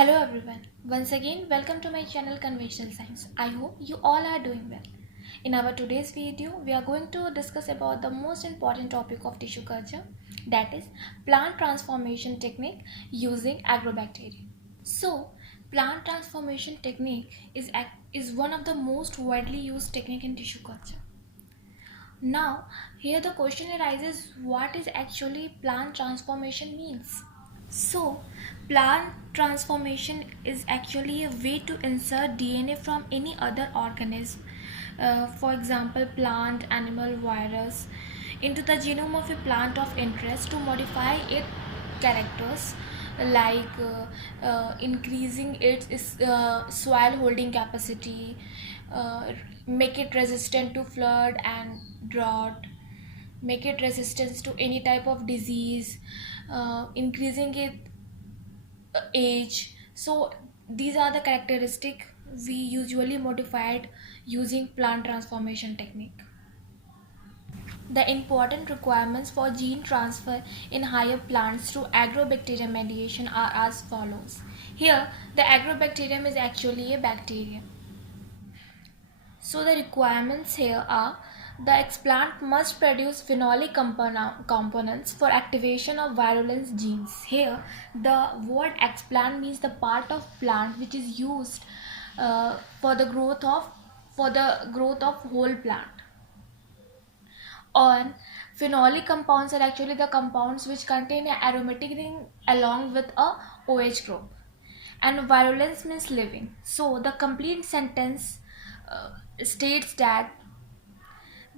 Hello everyone. Once again, welcome to my channel Conventional Science. I hope you all are doing well. In our today's video, we are going to discuss about the most important topic of tissue culture, that is plant transformation technique using agrobacteria. So, plant transformation technique is one of the most widely used technique in tissue culture. Now, here the question arises, what is actually plant transformation means? So, plant transformation is actually a way to insert DNA from any other organism, for example, plant, animal, virus, into the genome of a plant of interest to modify its characters, like increasing its soil holding capacity, make it resistant to flood and drought, make it resistant to any type of disease, increasing its age. So these are the characteristic we usually modified using plant transformation technique. The important requirements for gene transfer in higher plants through agrobacterium mediation are as follows. Here, the agrobacterium is actually a bacterium. So the requirements here are: the explant must produce phenolic components for activation of virulence genes. Here, the word explant means the part of plant which is used for the growth of whole plant. On phenolic compounds are actually the compounds which contain an aromatic ring along with a OH group. And virulence means living. So the complete sentence states that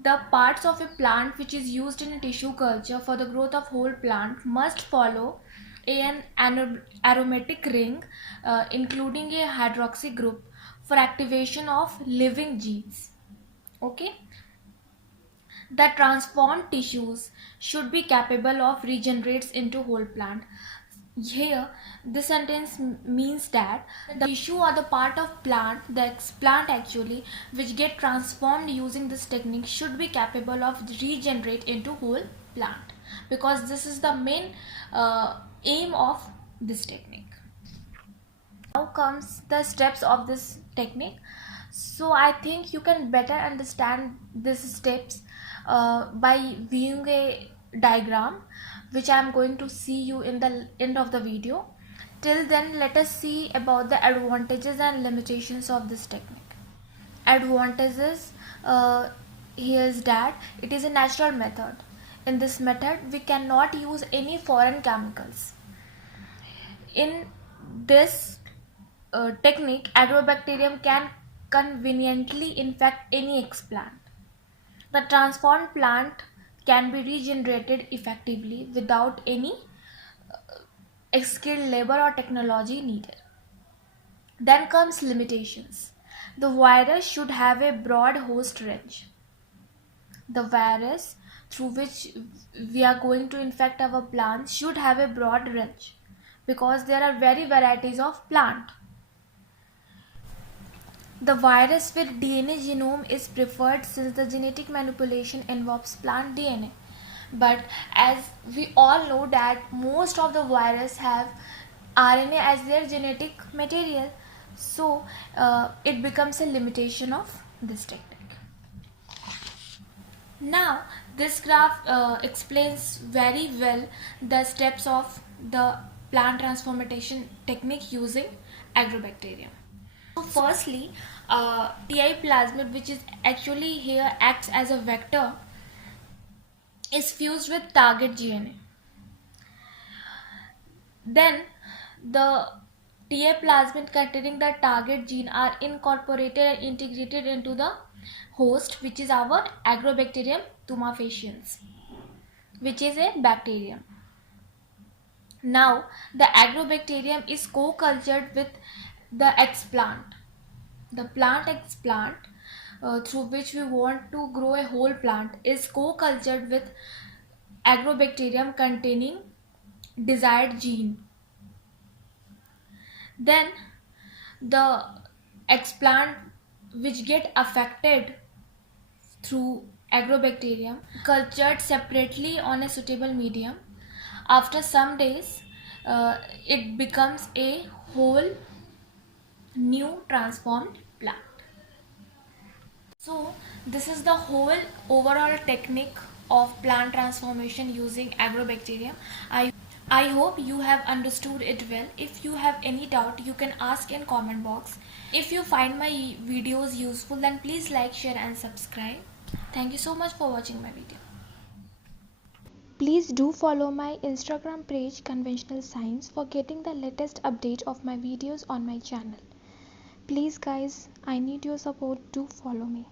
the parts of a plant which is used in a tissue culture for the growth of whole plant must follow an aromatic ring, including a hydroxy group, for activation of living genes. Okay, the transformed tissues should be capable of regenerates into whole plant. Here, this sentence means that the tissue or the part of plant, the plant actually, which get transformed using this technique should be capable of regenerate into whole plant, because this is the main aim of this technique. Now comes the steps of this technique. So I think you can better understand these steps by viewing a diagram which I am going to see you in the end of the video. Till then, let us see about the advantages and limitations of this technique. Advantages, here is that it is a natural method. In this method, we cannot use any foreign chemicals. In this technique, agrobacterium can conveniently infect any explant. The transformed plant can be regenerated effectively without any skilled labor or technology needed. Then comes limitations. The virus should have a broad host range. The virus through which we are going to infect our plants should have a broad range, because there are very varieties of plant. The virus with DNA genome is preferred since the genetic manipulation involves plant DNA. But as we all know that most of the virus have RNA as their genetic material, so it becomes a limitation of this technique. Now this graph explains very well the steps of the plant transformation technique using agrobacterium. So firstly, TI plasmid, which is actually here acts as a vector, is fused with target GNA. Then the TI plasmid containing the target gene are incorporated and integrated into the host, which is our agrobacterium tumefaciens, which is a bacterium. Now the agrobacterium is co-cultured with the explant. The plant explant through which we want to grow a whole plant is co-cultured with agrobacterium containing desired gene. Then the explant which get affected through agrobacterium cultured separately on a suitable medium. After some days, it becomes a whole new transformed plant. So this is the whole overall technique of plant transformation using agrobacteria. I hope you have understood it well. If you have any doubt, you can ask in comment box. If you find my videos useful, then please like, share and subscribe. Thank you so much for watching my video. Please do follow my Instagram page Conventional Science for getting the latest update of my videos on my channel. Please guys, I need your support. Do follow me.